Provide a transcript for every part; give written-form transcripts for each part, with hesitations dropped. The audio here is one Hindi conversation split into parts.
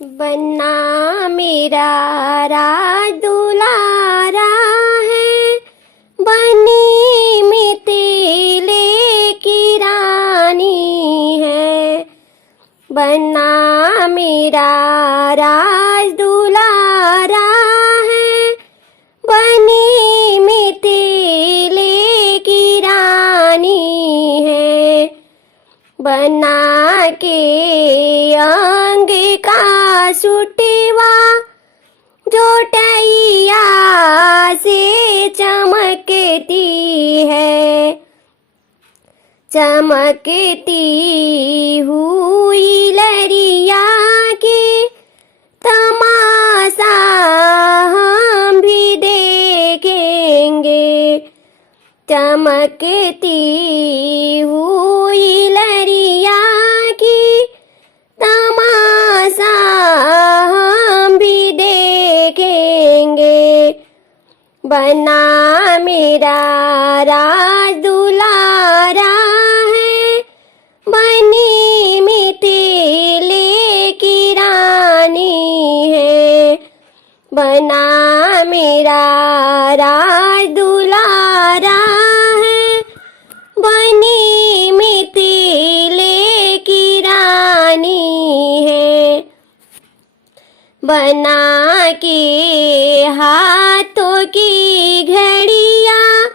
बन्ना मेरा राज दुलारा है, बनी मिथिले की रानी है। बन्ना मेरा राज दुलारा है, बनी मिथिले की रानी है। बना के अंग का सुटिवा जोटैया से चमकती है। चमकती हुई लरिया की तमाशा हम भी देखेंगे। चमकती हुई लरिया की तमाशा हम भी देखेंगे। बन्ना मेरा राज दुलारा है, बनी मिथिले की रानी है। बन्ना मेरा राज दुलारा है, बनी मिथिले की रानी है। बन्ना के हाथों की घड़ियां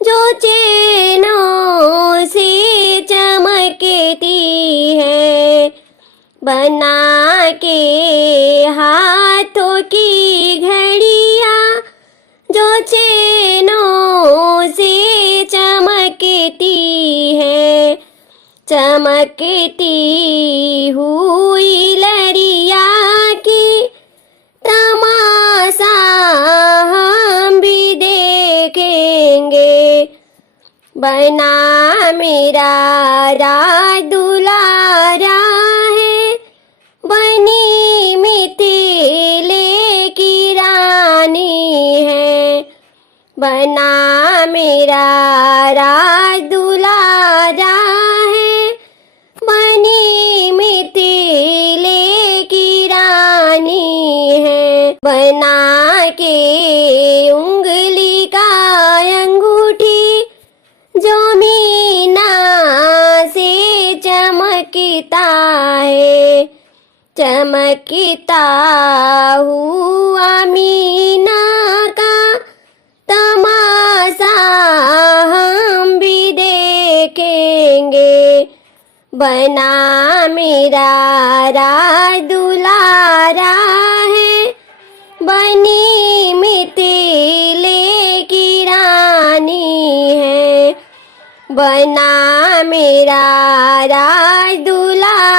जो चैनों से चमकती है। बन्ना के हाथों की घड़ियां जो चैनों से चमकती है। चमकती हुई लरिया की तमाशा हम भी देखेंगे। बन्ना मेरा राज दुलारा है, बनी मिथिले की रानी है। बन्ना मेरा राज दुलारा है, बनी मिथिले की रानी है। बन्ना के उंगली का अंगूठी जो मीना से चमकता है। चमकता हुआ मीना का तमाशा हम भी देखेंगे। बन्ना मेरा राज दुलारा है, बनी मिथिले की रानी है। बन्ना मेरा राज दुलारा